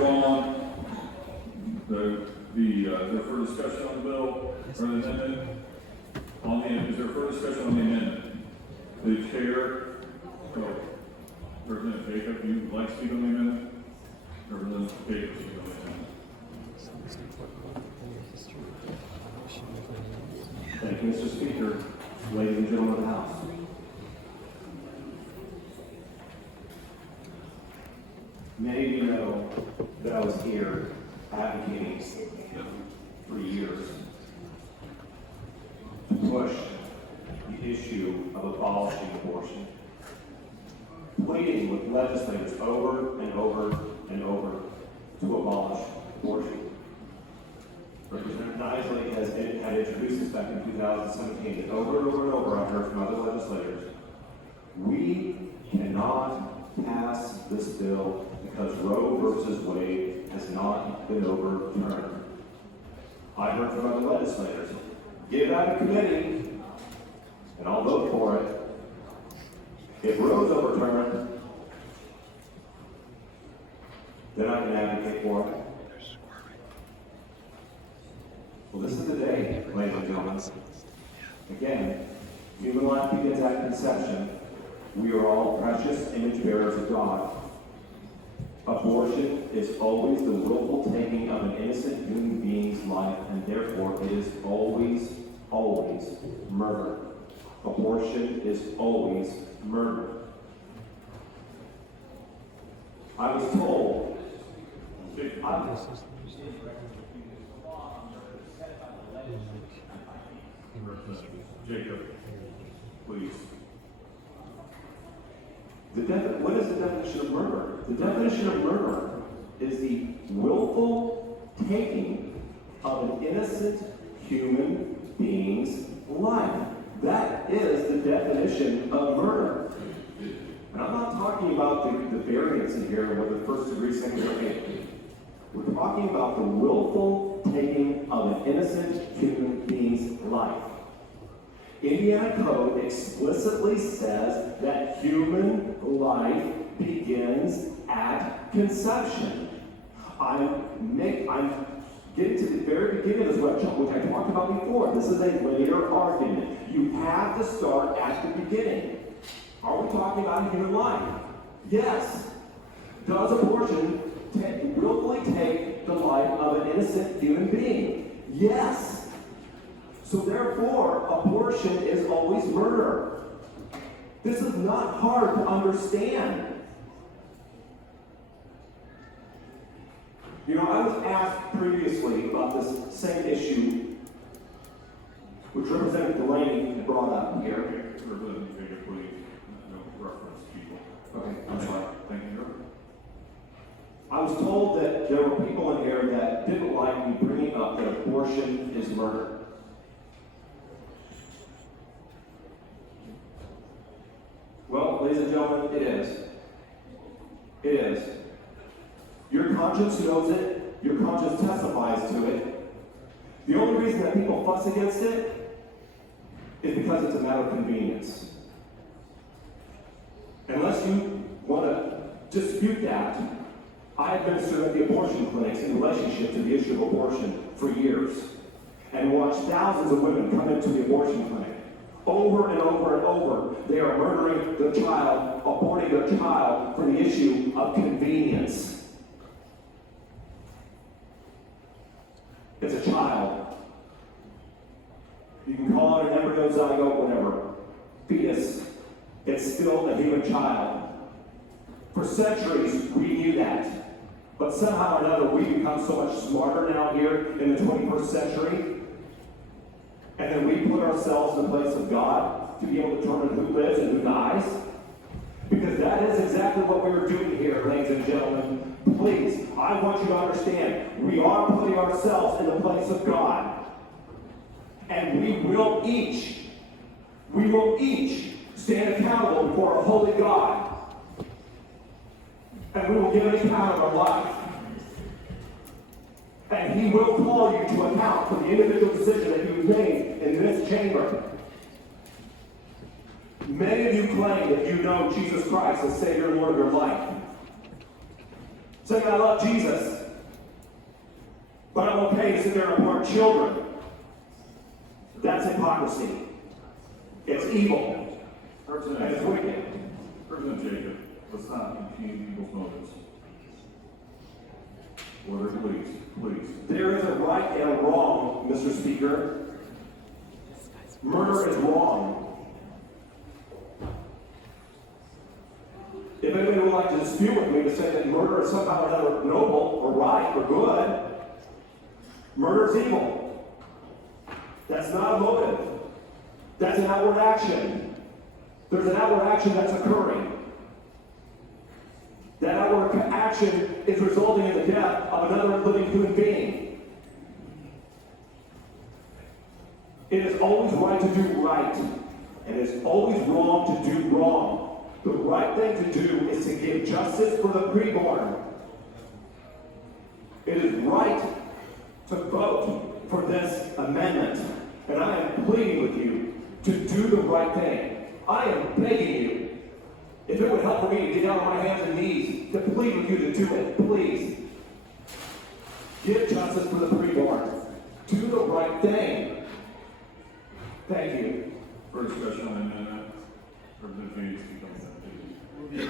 withdrawn. Is there further discussion on the bill or the amendment? Is there further discussion on the amendment? The chair, Representative Jacob, you would like to speak on the amendment? Representative Jacob, speak on the amendment. Thank you, Mr. Speaker. Ladies and gentlemen of the House. Many of you know that I was here advocating for years to push the issue of abolishing abortion, pleading with legislators over and over and over to abolish abortion. Representative Nisley had introduced this back in 2017, and over and over and over I've heard from other legislators, we cannot pass this bill because Roe versus Wade has not been overturned. I heard from other legislators, get it out of committee, and I'll vote for it. If Roe's overturned, then I can advocate for it. Well, this is the day, ladies and gentlemen. Again, human life begins at conception. We are all precious image bearers of God. Abortion is always the willful taking of an innocent human being's life, and therefore it is always, always murder. Abortion is always murder. I was told, Jacob, please. What is the definition of murder? The definition of murder is the willful taking of an innocent human being's life. That is the definition of murder. And I'm not talking about the variance in here, whether first degree, second degree. We're talking about the willful taking of an innocent human being's life. Indiana Code explicitly says that human life begins at conception. I'm getting to the very beginning of this, which I talked about before. This is a later argument. You have to start at the beginning. Are we talking about human life? Yes. Does abortion willfully take the life of an innocent human being? Yes. So therefore, abortion is always murder. This is not hard to understand. You know, I was asked previously about this same issue, which Representative Delaney brought up here. Representative Jacob, please. No reference people. Okay, I'm sorry. Thank you. I was told that there were people in here that didn't like me bringing up that abortion is murder. Well, ladies and gentlemen, it is. It is. Your conscience knows it. Your conscience testifies to it. The only reason that people fuss against it is because it's a matter of convenience. Unless you want to dispute that, I administered at the abortion clinics in relationship to the issue of abortion for years and watched thousands of women come into the abortion clinic. Over and over and over, they are murdering their child, aborting their child for the issue of convenience. It's a child. You can call it an embryo, zygote, whatever. Fetus. It's still a human child. For centuries, we knew that. But somehow or another, we become so much smarter now here in the 21st century. And then we put ourselves in the place of God to be able to determine who lives and who dies. Because that is exactly what we're doing here, ladies and gentlemen. Please, I want you to understand, we are putting ourselves in the place of God. And we will each stand accountable before a holy God. And we will give an account of our life. And he will call you to account for the individual decision that you've made in this chamber. Many of you claim that you know Jesus Christ as Savior and Lord of your life. saying I love Jesus, but I'm okay to sit there and park children. That's hypocrisy. It's evil. And it's wicked. President Jacob, let's not impugn people's motives. Order, please. There is a right and a wrong, Mr. Speaker. Murder is wrong. If anybody would like to dispute with me to say that murder is somehow or another noble or right or good, murder is evil. That's not a motive. That's an outward action. There's an outward action that's occurring. That outward action is resulting in the death of another living human being. It is always right to do right, and it is always wrong to do wrong. The right thing to do is to give justice for the preborn. It is right to vote for this amendment, and I am pleading with you to do the right thing. I am begging you. If it would help for me to get down on my hands and knees to plead with you to do it, please. Give justice for the preborn. Do the right thing. Thank you. For discussion on the amendment, President James becomes that. Move the